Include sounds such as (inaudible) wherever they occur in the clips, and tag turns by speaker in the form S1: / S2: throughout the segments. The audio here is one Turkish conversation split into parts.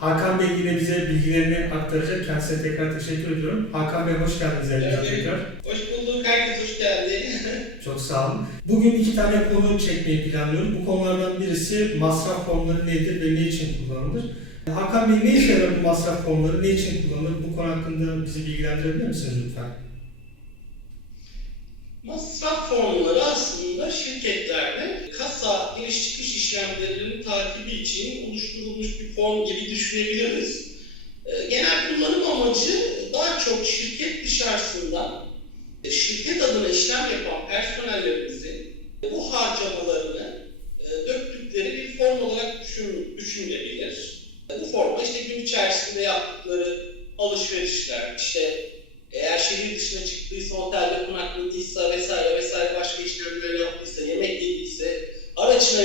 S1: Hakan Bey yine bize bilgilerini aktaracak. Kendisine tekrar teşekkür ediyorum. Hakan Bey hoş geldiniz tekrar.
S2: Hoş bulduk, herkes hoş geldi. (laughs)
S1: Çok sağ olun. Bugün iki tane konu çekmeyi planlıyoruz. Bu konulardan birisi masraf formları nedir ve ne için kullanılır? Hakan Bey ne işe yarar bu masraf formları, ne için kullanılır? Bu konu hakkında bizi bilgilendirebilir misiniz lütfen?
S2: Masraf formları aslında şirketlerde kasa giriş işlemlerinin takibi için oluşturulmuş bir form gibi düşünebiliriz. Ee, Genel kullanım amacı daha çok şirket dışarısından e, şirket adına işlem yapan personellerimizin bu harcamalarını e, döktükleri bir form olarak düşün, düşünülebilir. Bu forma işte gün içerisinde yaptıkları alışverişler, işte eğer şehir dışına çıktıysa, otelde konakladıysa vesaire vesaire başka işlemleri yaptıysa, yemek yediyse, aldıysa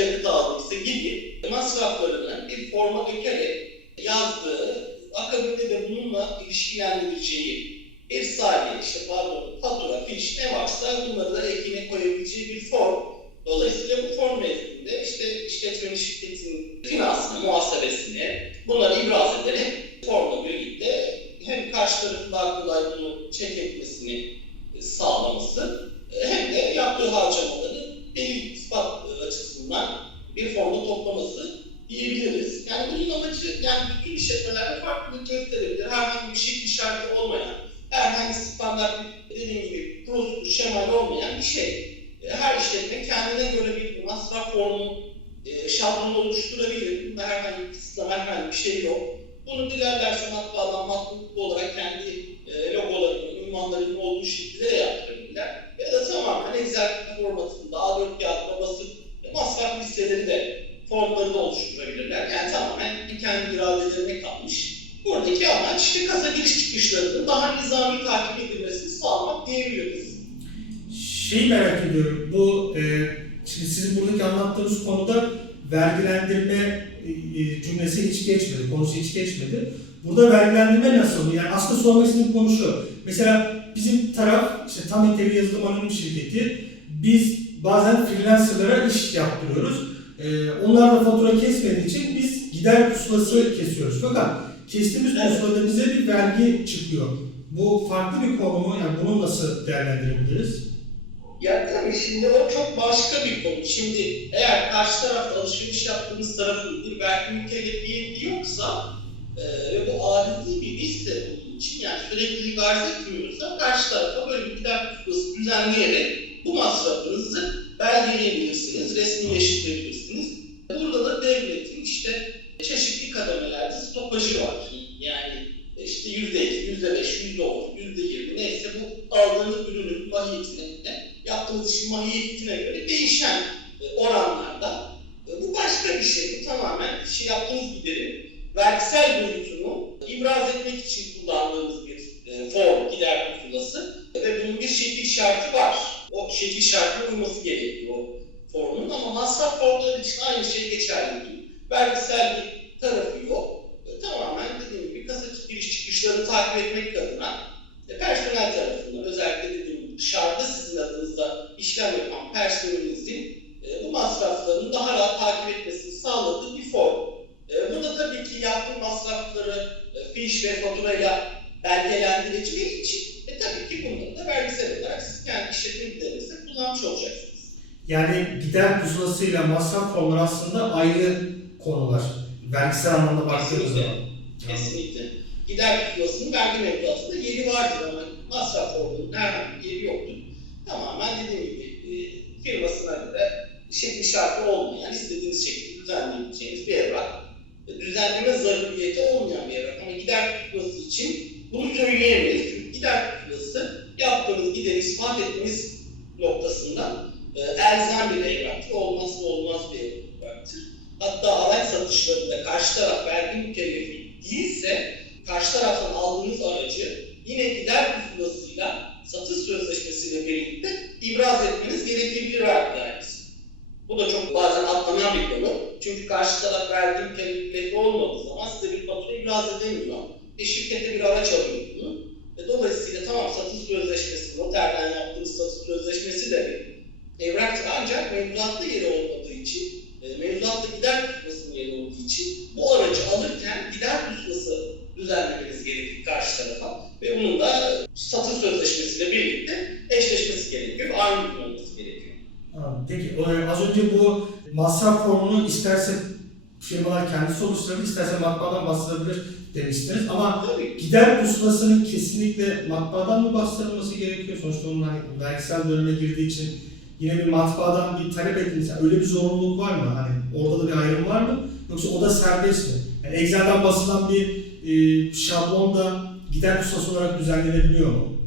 S2: gibi masraflarını bir forma dökerek yazdığı, akabinde de bununla ilişkilendireceği bir saniye, işte pardon, fatura, fiş ne varsa bunları da ekine koyabileceği bir form. Dolayısıyla bu form nezdinde işte işletmenin şirketin finansını, muhasebesini bunları ibraz ederek formla birlikte hem karşı tarafın daha kolay bunu çek etmesini e, sağlaması e, hem de yaptığı harcamaları delil ispat e, açısından bir formda toplaması diyebiliriz. Yani bunun amacı yani bütün işletmelerde farklılık gösterebilir. Herhangi bir şekil şartı olmayan, herhangi standart dediğim gibi prosedür, şemal olmayan bir şey. E, Her işletme kendine göre bir masraf formu e, şablonu oluşturabilir. Bunda herhangi bir kısıtlama, herhangi bir şey yok. Bunu dilerlerse matbaadan matluluklu olarak kendi e, logolarının, ünvanlarının olduğu şekilde de yaptırabilirler. Ya da tamamen Excel formatında A4 kağıdına basıp e, masraf listeleri de formları da oluşturabilirler. Yani tamamen kendi iradelerine kalmış. Buradaki amaç işte kasa giriş çıkışlarının daha nizami takip edilmesini sağlamak diyebiliriz.
S1: Şeyi merak ediyorum. Bu e, şimdi sizin buradaki anlattığınız konuda vergilendirme e, e, cümlesi hiç geçmedi, konusu hiç geçmedi. Burada vergilendirme nasıl? Yani aslında sormak istediğim konu şu. Mesela bizim taraf, işte tam niteliği yazılım anonim şirketi, biz bazen freelancerlara iş yaptırıyoruz. E, onlar da fatura kesmediği için biz gider pusulası kesiyoruz. Fakat kestiğimiz
S2: Evet.
S1: pusulada bize bir vergi çıkıyor. Bu farklı bir konu mu? Yani bunu nasıl değerlendirebiliriz?
S2: Ya tabii şimdi o çok başka bir konu. Şimdi eğer karşı tarafta alışveriş yaptığınız tarafın bir vergi mükellefiyeti yoksa e, ve bu adil bir liste olduğu için yani sürekli arz etmiyorsa karşı tarafa böyle bir gider pusulası düzenleyerek bu masrafınızı belgeleyebilirsiniz, resmileştirebilirsiniz. Burada da devletin işte çeşitli kademelerde stopajı var. Yani işte yüzde iki, yüzde beş, yüzde on, yüzde yirmi neyse bu aldığınız ürünün mahiyetine, yaptığınız işin mahiyetine göre değişen e, oranlarda. E, Bu başka bir şey. Bu tamamen şey yaptığınız giderin vergisel boyutunu ibraz etmek için kullandığımız bir e, form, gider pusulası ve bunun bir şekil şartı var. O şekil şartına uyması gerekiyor o formun ama masraf formları için aynı şey geçerli değil. Vergisel bir tarafı yok. E, tamamen dediğim gibi kasa giriş çıkışlarını takip etmek adına e, personel tarafından özellikle dediğim gibi dışarıda sizin adınızda işlem yapan personelinizin e, bu masraflarını daha rahat takip etmesini sağladığı bir form. E, burada tabii ki yaptığı masrafları e, fiş ve faturayla belgelendireceği için e, tabii ki bunları da vergisel olarak siz kendi işletme giderinizde kullanmış olacaksınız.
S1: Yani gider pusulasıyla masraf formları aslında ayrı konular. Vergisel anlamda baktığımız zaman.
S2: Kesinlikle. Gider pusulasının vergi mevduatında yeri vardır ama masraf formunun herhangi bir yeri yoktur. Tamamen dediğim gibi e, firmasına göre şekli şartı olmayan, istediğiniz şekilde düzenleyebileceğiniz bir evrak. Düzenleme zaruriyeti olmayan bir evrak. Ama gider pusulası için bunu söyleyemeyiz. Çünkü gider pusulası yaptığınız gideri ispat ettiğiniz noktasından e, elzem bir evraktır. Olmazsa olmaz bir evraktır. Hatta araç satışlarında karşı taraf vergi mükellefi değilse karşı taraftan aldığınız aracı yine gider pusulasıyla satış sözleşmesiyle birlikte ibraz etmeniz gerekebilir vergi. Bu da çok bazen atlanan bir konu. Çünkü karşı taraf vergi mükellefi olmadığı zaman size bir fatura ibraz edemiyor. E şirkete bir araç alıyor bunu. E dolayısıyla tamam satış sözleşmesi, noterden yaptığınız satış sözleşmesi de bir evraktır ancak mevduatta yeri olmadığı için e, mevduatta gider tutmasının yeri olduğu için
S1: formunu isterse firmalar kendisi oluşturabilir, isterse matbaadan bastırabilir demiştiniz. Ama gider pusulasının kesinlikle matbaadan mı bastırılması gerekiyor? Sonuçta onun hani vergisel döneme girdiği için yine bir matbaadan bir talep ettiniz. Yani öyle bir zorunluluk var mı? Hani orada da bir ayrım var mı? Yoksa o da serbest mi? Yani Excel'den basılan bir e, şablon da gider pusulası olarak düzenlenebiliyor mu?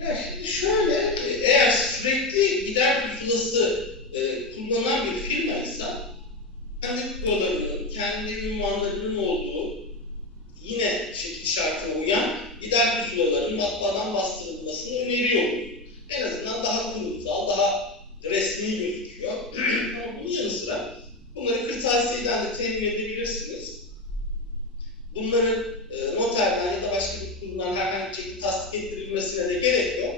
S2: Ya şimdi şöyle, eğer sürekli gider pusulası kullanan bir firmaysa kendi kurallarının, kendi ünvanlarının olduğu yine şekil şartına uyan gider pusulaların matbaadan bastırılmasını öneriyor. En azından daha kurumsal, daha resmi gözüküyor. (clears throat) Ama bunun yanı sıra bunları kırtasiyeden de temin edebilirsiniz. Bunların e, noterden ya da başka bir kurumdan herhangi bir şekilde tasdik ettirilmesine de gerek yok.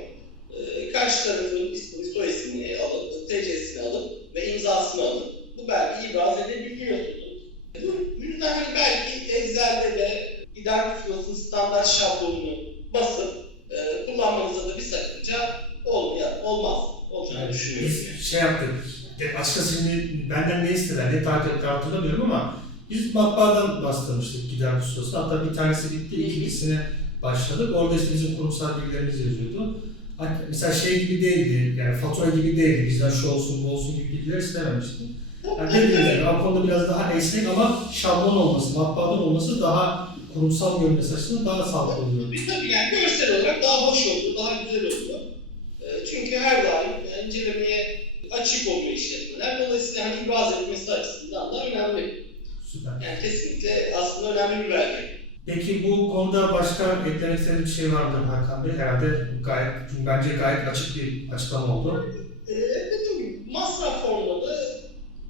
S2: E, karşı tarafın ismini, soy ismini alıp, TC'sini alıp ve imzasını alıp bu belgeyi ibraz edebiliyorsunuz. Bu yüzden hani belki Excel'de de gider pusulasının standart şablonunu basıp e, kullanmanıza da bir sakınca olmayan, olmaz. Olacağını düşünüyorum. yani.
S1: Şey yaptık. e, Açıkçası şimdi benden ne istediler, ne takip ettiler hatırlamıyorum ama biz matbaadan bastırmıştık gider pusulası. Hatta bir tanesi bitti, ikincisine başladık. Orada işte bizim kurumsal bilgilerimiz yazıyordu. Mesela şey gibi değildi, yani fatura gibi değildi. Bizden şu olsun, bu olsun gibi bilgiler istememişti. Yani dediğim gibi o konuda biraz daha esnek ama şablon olması, matbaadan olması daha kurumsal görünmesi açısından daha sağlıklı oluyor.
S2: Bir tabii yani görsel olarak daha hoş oluyor, daha güzel oluyor. E, çünkü her daim incelemeye açık oluyor işletmeler. Dolayısıyla hani ibraz etmesi açısından da önemli.
S1: Süper.
S2: Yani kesinlikle aslında önemli bir belge.
S1: Peki bu konuda başka eklemek istediğiniz bir şey vardır Hakan Bey? Herhalde gayet, çünkü bence gayet açık bir açıklama oldu.
S2: E, dediğim gibi masraf formları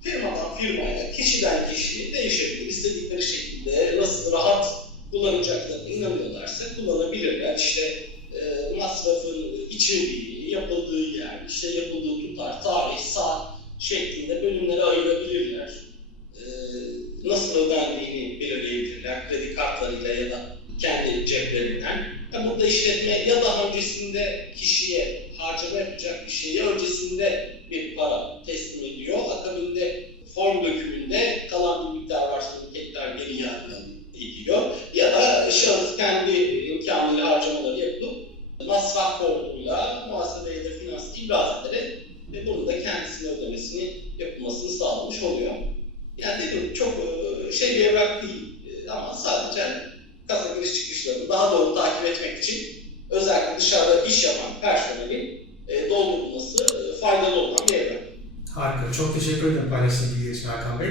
S2: firmadan firmaya, kişiden kişiye değişebilir. İstedikleri şekilde nasıl rahat kullanacaklarına inanıyorlarsa kullanabilirler. İşte e, masrafın içeriği, kartlarıyla ya da kendi ceplerinden. Ya burada işletme ya daha öncesinde kişiye harcama yapacak kişiye öncesinde bir para teslim ediyor. Akabinde form dökümünde kalan bir miktar varsa bu tekrar geri iade ediyor. Ya da şahıs kendi imkanıyla harcamaları yapıp masraf formuyla muhasebe ya da finans ibraz ederek ve bunu da kendisine ödemesini yapılmasını sağlamış oluyor. Yani dedim çok e, şey bir evrak değil E, ama sadece kasa giriş çıkışlarını daha doğru takip etmek için özellikle dışarıda iş yapan personelin e, doldurulması e, faydalı olan bir evrak.
S1: Harika. Çok teşekkür ederim paylaştığınız bilgiler için Hakan Bey.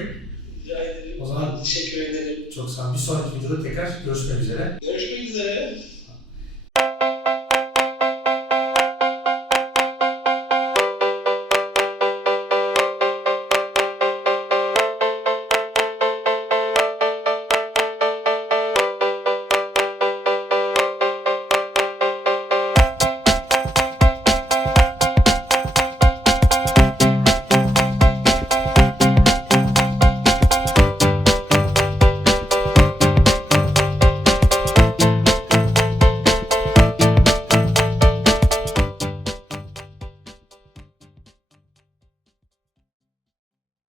S2: Rica ederim.
S1: O zaman-
S2: teşekkür ederim.
S1: Çok sağ olun. Bir sonraki videoda tekrar görüşmek üzere.
S2: Görüşmek üzere.